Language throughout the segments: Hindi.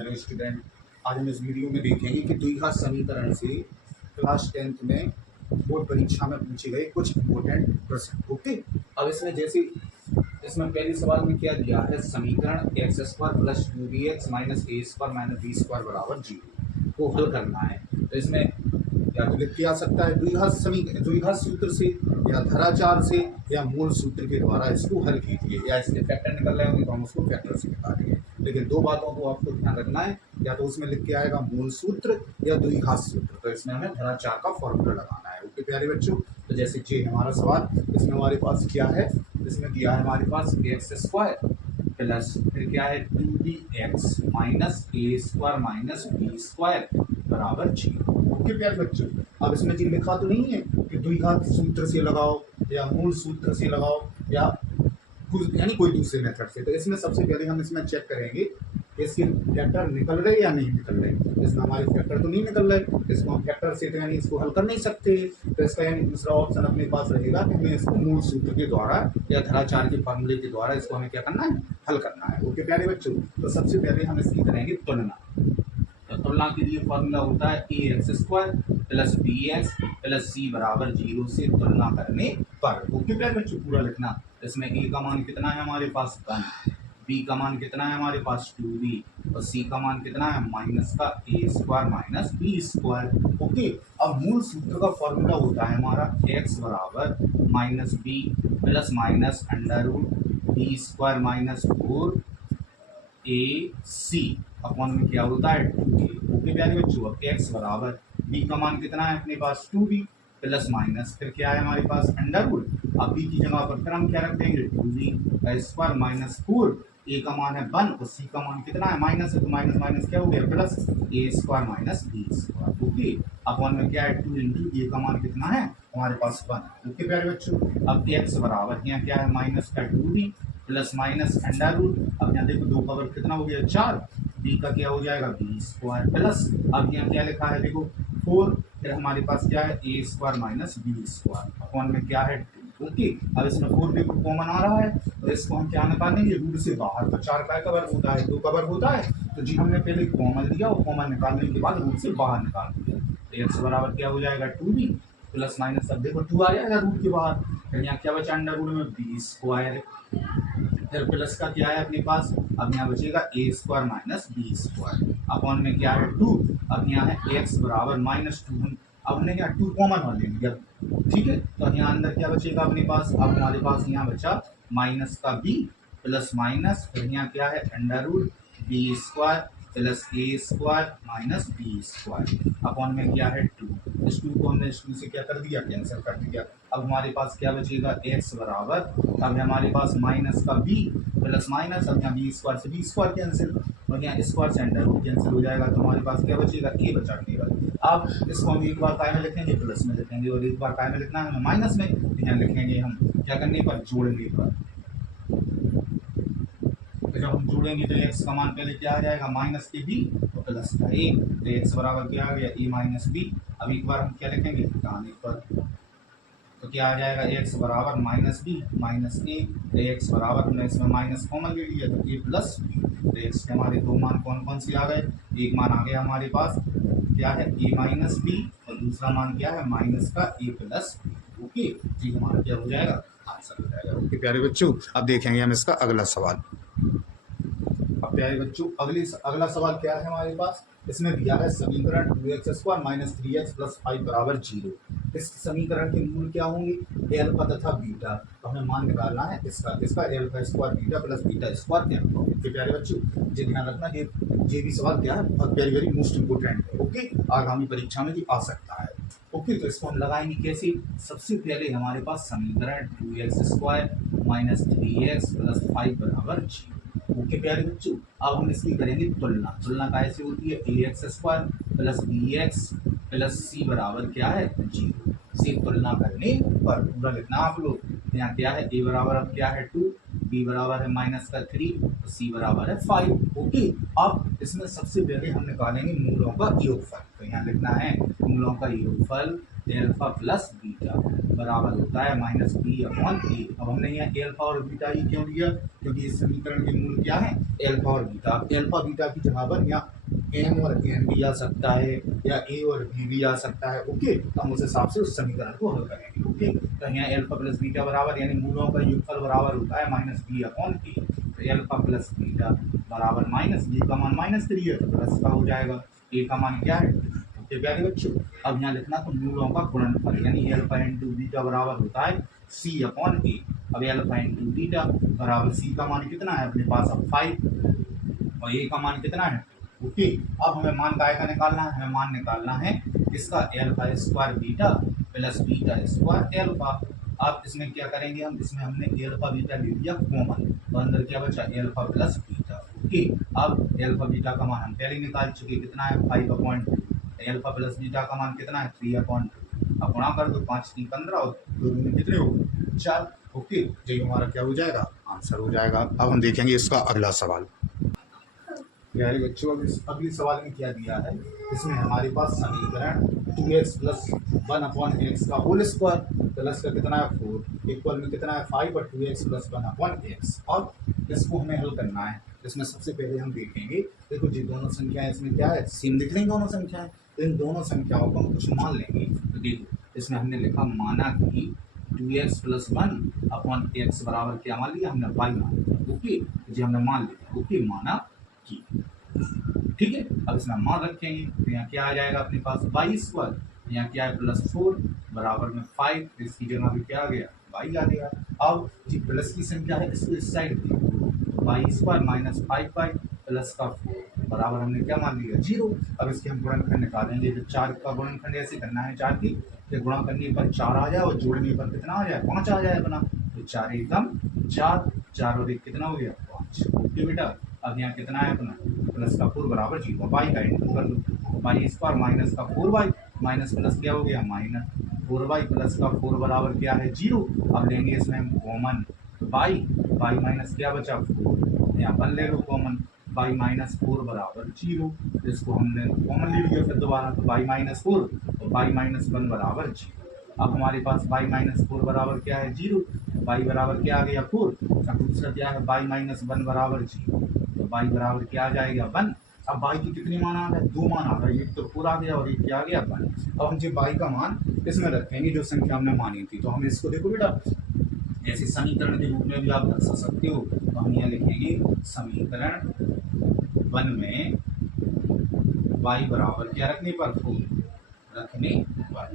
Hello student. आज हम इस वीडियो में देखेंगे कि द्विघात समीकरण से क्लास 10th में बोर्ड परीक्षा में पूछे गए कुछ इम्पोर्टेंट प्रश्न। ओके, अब इसमें जैसे इसमें पहले सवाल में क्या दिया है, समीकरण x square plus 2bx minus a square minus b square बराबर 0 को हल करना है। तो इसमें या तो लिख किया सकता है द्विघात सूत्र से, या धराचार से, या मूल सूत्र के द्वारा इसको हल कीजिए, या इसके फैक्टर निकल रहे होंगे तो हम उसको फैक्टर से निकालेंगे। लेकिन दो बातों को आपको ध्यान रखना है, या तो उसमें लिख के आएगा मूल सूत्र या द्विघात सूत्र। तो इसमें हमें धराचार का फॉर्मूला लगाना है। ओके प्यारे बच्चों, तो जैसे ये हमारा सवाल, इसमें हमारे पास क्या है, इसमें दिया है हमारे पास एक्स स्क्वायर प्लस फिर क्या है 2bx minus a square minus b square बराबर 0। ओके प्यारे बच्चों, अब इसमें जी लिखा तो नहीं है कि द्विघात सूत्र से लगाओ या मूल सूत्र से लगाओ या यानी कोई दूसरे मेथड से। तो इसमें सबसे पहले हम इसमें चेक करेंगे कि इसके फैक्टर निकल रहे या नहीं निकल रहे। इसमें हमारे फैक्टर तो नहीं निकल रहे, इसको हम फैक्टर से तो यानी इसको हल कर नहीं सकते। तो इसका यानी दूसरा ऑप्शन अपने पास रहेगा कि हमें इसको मूल सूत्र के द्वारा या धराचार के फॉर्मूले के द्वारा इसको हमें क्या करना है, हल करना है। ओके प्यारे बच्चों, तो सबसे पहले हम इसकी करेंगे तुलना। तो तुलना के लिए फॉर्मूला होता है a x square plus b x plus c बराबर 0 से तुलना करने पर। ओके प्यारे बच्चों, पूरा लिखना। इसमें ए का मान कितना है हमारे पास 1, बी का मान कितना है हमारे पास 2b और सी का मान कितना है माइनस का a square minus b square. Okay, अब मूल सूत्र का फॉर्मूला होता है हमारा एक्स बराबर minus b plus minus under root b square minus 4 a c upon में क्या होता है 2a। ओके प्यारे बच्चों, अब एक्स बराबर बी का मान कितना है अपने पास 2b प्लस माइनस फिर क्या है हमारे पास अंडर रूट, अब बी की जगह पर फिर हम क्या रख देंगे 2b स्क्वायर माइनस 4, ए का मान है 1 और सी का मान कितना है माइनस है, तो माइनस माइनस क्या हो गया plus a square minus b square. Okay, upon में क्या है 2 इंटू ए का मान कितना है हमारे पास 1। ओके प्यारे बच्चों, अब एक्स बराबर यहाँ क्या है माइनस का 2b plus minus under root, अब यहाँ देखो 2 का वर्ग कितना हो गया 4, बी का क्या हो जाएगा बी स्क्वायर प्लस अब यहाँ क्या लिखा है देखो 4, फिर हमारे पास क्या है a square minus b square upon में क्या है 2। ओके, अब इसमें 4 देखो कॉमन आ रहा है तो इसको हम क्या निकालेंगे रूट से बाहर। तो 4 का वर्ग होता है 2 का वर्ग होता है, तो जी हमने पहले कॉमन लिया और कॉमन निकालने के बाद रूट से बाहर निकाल दिया। तो एक्स बराबर क्या हो जाएगा 2b प्लस माइनस अब देखो 2 आ जाएगा रूट के बाहर, फिर यहाँ क्या बचा अंडर रूट में बी स्क्वायर, फिर प्लस का क्या है अपने पास, अब यहाँ बचेगा a square minus b square upon में क्या है 2, अब यहाँ है एक्स बराबर माइनस 2, अब हमने यहाँ 2 कॉमन और ले लिया। ठीक है, तो यहाँ अंदर क्या बचेगा अपने पास, अब हमारे पास यहाँ बचा माइनस का बी प्लस माइनस फिर यहाँ क्या है under root b square plus a square minus b square upon में क्या है 2। इस 2 को हमने इस 2 से क्या कर दिया कैंसिल कर दिया। अब हमारे पास क्या बचेगा एक्स बराबर, अब हमारे पास माइनस का बी प्लस माइनस अब यहाँ बी स्क्वायर से बी स्क्वायर कैंसिल और यहाँ स्क्वायर से अंडर रूट कैंसिल हो जाएगा, तो हमारे पास क्या बचेगा ए बचा केवल। अब इसको हम एक बार काय में लिखेंगे प्लस में लिखेंगे और एक बार काय में लिखना है हमें माइनस में, यहाँ लिखेंगे हम क्या करने पर जोड़ने पर। तो जब हम जोड़ेंगे तो एक्स का मान पहले क्या आ जाएगा माइनस के बी और प्लस का ए, तो एक्स बराबर क्या आ गया ए माइनस बी। अब एक बार हम क्या लिखेंगे घटाने पर, तो क्या आ जाएगा एक्स बराबर माइनस बी माइनस ए, तो एक्स बराबर हमने इसमें माइनस कॉमन ले लिया तो ए प्लस बी। तो एक्स के हमारे दो मान कौन कौन से आ गए, एक मान आ गया हमारे पास क्या है ए माइनस बी और दूसरा मान क्या है माइनस का ए प्लस बी। ओके जी, हमारा क्या हो जाएगा आंसर हो जाएगा। ओके प्यारे बच्चों, अब देखेंगे हम इसका अगला सवाल। अब प्यारे बच्चों अगला सवाल क्या है हमारे पास, इसमें दिया है समीकरण 2x square minus 3x plus 5 बराबर 0। इस समीकरण के मूल क्या होंगे एल्फा तथा बीटा, तो हमें मान निकालना है इसका alpha square beta plus beta square क्या होगा। ओके प्यारे बच्चों, ये ध्यान रखना ये भी सवाल क्या है बहुत वेरी वेरी मोस्ट इंपोर्टेंट है। ओके, आगामी परीक्षा में भी आ सकता है। ओके, तो इसको हम लगाएंगे कैसे, सबसे पहले हमारे पास समीकरण 2x square minus 3x plus 5 बराबर 0। ओके प्यारे बच्चों, अब हम इसकी करेंगे तुलना कैसे होती है a x square plus b x plus c बराबर क्या है 0 से तुलना करने पर। पूरा लिखना आप लोग, यहाँ क्या है ए बराबर अब क्या है 2, बी बराबर है माइनस का 3 और सी बराबर है 5। ओके, अब इसमें सबसे पहले हम निकालेंगे मूलों का योगफल, तो यहाँ लिखना है मूलों का योगफल एल्फा प्लस बीटा बराबर होता है माइनस बी अपॉन ए। अब हमने यहाँ एल्फा और बीटा ही क्यों लिया, क्योंकि इस समीकरण के मूल क्या है, एल्फा और बीटा। एल्फा बीटा की जगह पर यहाँ एम और एन भी आ सकता है या ए और बी भी आ सकता है। ओके, तो हम उस हिसाब से उस समीकरण को हल करेंगे। ओके, तो यहाँ एल्फा प्लस बीटा बराबर यानी मूलों का योगफल बराबर होता है माइनस बी अपॉन ए। तो एल्फा प्लस बीटा बराबर माइनस बी का मान -3 है तो प्लस का हो जाएगा, ए का मान क्या है। ओके प्यारे बच्चों, अब यहाँ लिखना तो मूलों का गुणनफल यानी एल्फा इंटू बीटा बराबर होता है सी अपॉन ए। अब एल्फा इंटू बीटा बराबर सी का मान कितना है अपने पास अब 5 और ए का मान कितना है। ओके, अब हमें मान काय का निकालना है, हमें मान निकालना है इसका alpha square beta plus beta square alpha. अब इसमें क्या करेंगे हम, इसमें हमने एल्फा बीटा ले लिया कॉमन तो अंदर क्या बचा एल्फा प्लस बीटा। ओके, अब एल्फा बीटा का मान हम पहले निकाल चुके, कितना है 5/2। एल्फा प्लस बीटा का मान कितना है 3/2। अब गुणा कर दो, 5 3 15 और 2 दूनी कितने हो गए 4। ओके, तो ये हमारा क्या हो जाएगा, आंसर हो जाएगा। अब हम देखेंगे इसका अगला सवाल। प्यारे बच्चों, अब इस अगले सवाल में क्या दिया है, इसमें हमारे पास समीकरण 2x प्लस 1/x का होल स्क्वायर प्लस का कितना है 4 इक्वल में कितना है 5 और 2x प्लस 1/x और इसको हमें हल करना है। इसमें सबसे पहले हम देखेंगे, देखो जी दोनों संख्याएं इसमें क्या है सेम दिख रही दोनों संख्याएं, तो इन दोनों संख्याओं को हम कुछ मान लेंगे। तो देखो इसमें हमने लिखा माना कि 2x प्लस 1/x बराबर क्या मान लिया हमने y मान लिया। ओके, जी हमने मान लिया। ओके, माना कि ठीक है। अब इसमें मान रखेंगे तो यहाँ क्या आ जाएगा अपने पास वाई स्क्वायर, यहाँ क्या है +4 बराबर में 5, इसकी जगह भी क्या आ गया वाई आ गया। अब जी प्लस की संख्या है इसको इस साइड देखो, Y square minus 5y plus का 4 बराबर हमने क्या मान लिया 0। अब इसके हम गुणनखंड निकालेंगे, तो 4 का गुणनखंड ऐसे करना है 4 की, फिर गुणा करने पर 4 आ जाए और जोड़ने पर कितना आ जाए 5 आ जाए अपना, तो 4 एकदम 4, 4 और 1 कितना हो गया 5। ओके बेटा, अब यहाँ कितना है अपना प्लस का 4 बराबर 0, वाई का इंटू कर दो, वाई स्क्वायर माइनस का 4y माइनस प्लस क्या हो गया माइनस 4y प्लस का 4 बराबर क्या है 0। अब लेंगे इसमें हम कॉमन वाई, वाई माइनस क्या बचा 4, यहाँ 1 ले लो कॉमन, वाई माइनस 4 बराबर 0, इसको हमने कॉमन ले लिया फिर दोबारा, तो वाई माइनस 4 और वाई माइनस 1 बराबर 0। अब हमारे पास y माइनस 4 बराबर क्या है 0, y बराबर क्या आ गया 4, अब दूसरा क्या है y माइनस 1 बराबर 0, तो y बराबर क्या आ जाएगा 1। अब y की कितनी मान आ रहा है, 2 मान आ रहा है, एक तो 4 आ गया और एक क्या आ गया 1। अब हम जो y का मान इसमें रखेंगे जो संख्या हमने मानी थी, तो हम इसको देखो बेटा जैसे समीकरण के रूप में भी आप दर्शा सकते हो, तो हम यहाँ लिखेंगे समीकरण 1 में y बराबर क्या रखने पर 4 रखने पर।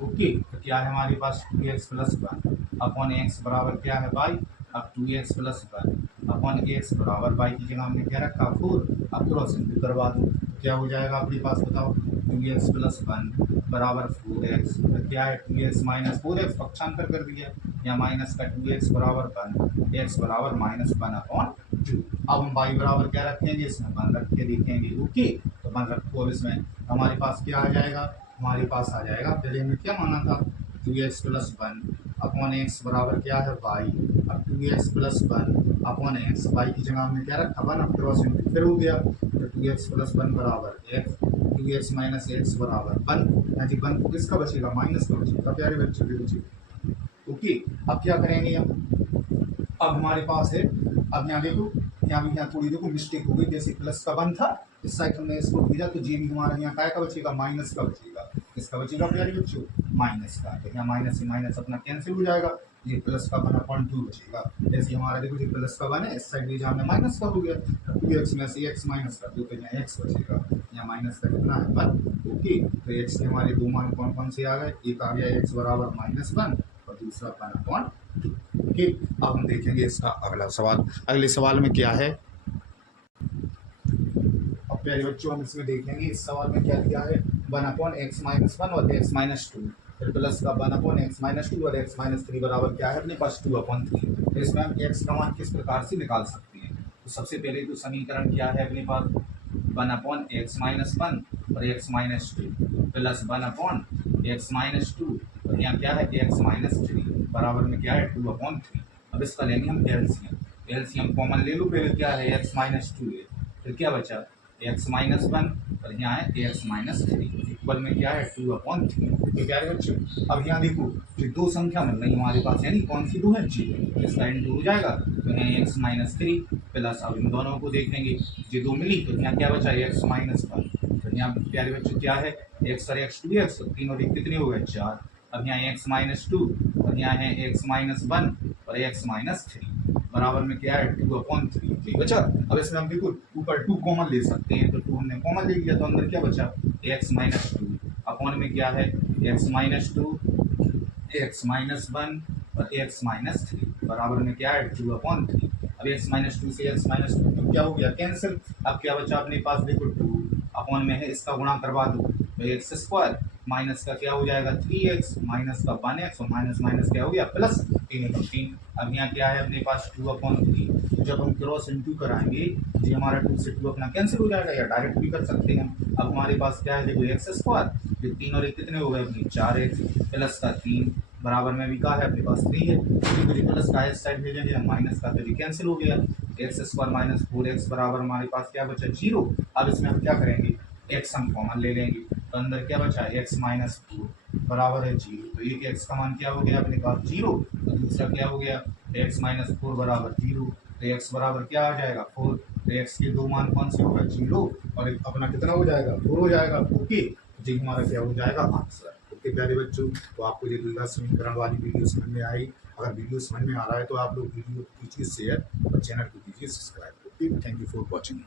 ओके, तो क्या है हमारे पास 2x प्लस 1 अपॉन एक्स बराबर क्या है y। अब 2x प्लस 1 अपॉन एक्स बराबर y की जगह हमने क्या रखा 4। अब क्रॉस इंटू करवा दो, क्या हो जाएगा अपने पास बताओ 2x प्लस 1 बराबर 4x, तो क्या है 2x माइनस 4x पक्षांतर कर दिया, या माइनस का 2x बराबर 1 x बराबर माइनस 1/2। अब हम y बराबर क्या रखेंगे इसमें 1 रख के देखेंगे। ओके, तो 1 रखो, अब इसमें हमारे पास क्या आ जाएगा, हमारे पास आ जाएगा पहले हमें क्या माना था 2x प्लस 1 अपॉन एक्स बराबर क्या है y। अब 2x plus 1 upon x, y की जगह हमने क्या रखा 1, अब क्रॉस इंटू फिर हो गया, तो 2x प्लस 1 बराबर x, 2x माइनस एक्स बराबर 1, यहाँ जी 1 को किसका बचेगा माइनस का बचेगा प्यारे बच्चों के बचेगा। ओके, अब क्या करेंगे हम, अब हमारे पास है, अब यहाँ देखो यहाँ भी यहाँ थोड़ी देखो मिस्टेक हो गई, जैसे प्लस का 1 था इस साइड हमने इसको भेजा, तो जी भी हमारा यहाँ काय का बचेगा माइनस का बचेगा, किसका बचेगा प्यारे बच्चों माइनस का, तो यहाँ माइनस से माइनस अपना कैंसिल हो जाएगा, ये प्लस का 1/2 बचेगा। जैसे हमारा देखो जी प्लस का 1 है इस साइड भेजा हमने माइनस का हो गया, 2x में से x माइनस कर दो तो यहाँ x बचेगा, यहाँ माइनस का कितना है 1। ओके, तो x के हमारे दो मान कौन कौन से आ गए, एक आ गया x बराबर -1 और दूसरा 1/2। ओके, अब हम देखेंगे इसका अगला सवाल। अगले सवाल में क्या है, अब प्यारे बच्चों हम इसमें देखेंगे इस सवाल में क्या दिया है 1/x माइनस 1 और x माइनस 2, फिर प्लस का 1/x माइनस 2 और x माइनस 3 बराबर क्या है अपने पास 2/3। तो इसमें हम x का मान किस प्रकार से निकाल सकते हैं, तो सबसे पहले तो समीकरण क्या है अपने पास 1/x माइनस 1 और x minus 2 plus 1/x minus 2 और यहाँ क्या है x माइनस 3 बराबर में क्या है 2/3। अब इसका लेंगे हम एलसीएम, एलसीएम कॉमन ले लो, पहले क्या है x माइनस 2 है, फिर क्या बचा एक्स माइनस वन और यहाँ है एक्स माइनस थ्री इक्वल में क्या है 2/3। तो क्या है बच्चों, अब यहाँ देखो जो दो संख्या मिल रही है हमारे पास, यानी कौन सी दो है, जीरो, इसका इंटू हो जाएगा तो यहाँ एक्स माइनस थ्री प्लस, अब इन दोनों को देखेंगे जो दो मिली तो यहाँ क्या बचा एक्स माइनस वन। तो यहाँ प्यारे बच्चों क्या है, एक्स और एक्स 2x, तीन और एक कितने हो गए 4। अब यहाँ एक्स माइनस टू और यहाँ है एक्स माइनस वन और एक्स माइनस थ्री बराबर में क्या है 2/3। ठीक बचा। अब इसमें हम देखो ऊपर 2 कॉमन ले सकते हैं, तो 2 हमने कॉमन ले लिया तो अंदर क्या बचा एक्स माइनस टू अपॉन में क्या है x minus two x minus one और एक्स माइनस थ्री बराबर में क्या है 2/3। अब एक्स माइनस टू से एक्स माइनस टू क्या हो गया कैंसिल। अब क्या बचा अपने पास, देखो 2 अपॉन में है, इसका गुणा करवा दो तो एक्स स्क्वायर माइनस का क्या हो जाएगा 3x माइनस का 1x और माइनस माइनस क्या हो गया प्लस 3/3। अब यहाँ क्या है अपने पास 2/3। जब हम क्रॉस इंटू कराएंगे जी हमारा 2 से 2 अपना कैंसिल हो जाएगा या डायरेक्ट भी कर सकते हैं। अब हमारे पास क्या है देखो एक्स स्क्वायर, ये 3 और 1 कितने हो गए अपनी 4x प्लस का 3 बराबर में भी कहा है अपने पास 3 है, क्योंकि प्लस का इस साइड भेजेंगे माइनस का तो ये कैंसिल हो गया। एक्स स्क्वायर माइनस 4x बराबर हमारे पास क्या बचा 0। अब इसमें हम क्या करेंगे एक्स हम कॉमन ले लेंगे तो अंदर क्या बचा एक्स माइनस 4 बराबर है 0। तो एक एक्स का मान क्या हो गया अपने पास 0 तो दूसरा क्या हो गया एक्स माइनस 4 बराबर 0। तो एक्स बराबर क्या आ जाएगा 4। तो एक्स के दो मान कौन से होगा 0 और अपना कितना हो जाएगा 4 हो जाएगा। ओके, जी हमारा क्या हो जाएगा आंसर। ओके प्यारे बच्चों, तो आपको ये द्विघात समीकरण वाली वीडियो समझ में आई। अगर वीडियो समझ में आ रहा है तो आप लोग वीडियो कीजिए शेयर और चैनल को कीजिए subscribe. Okay, thank you for watching.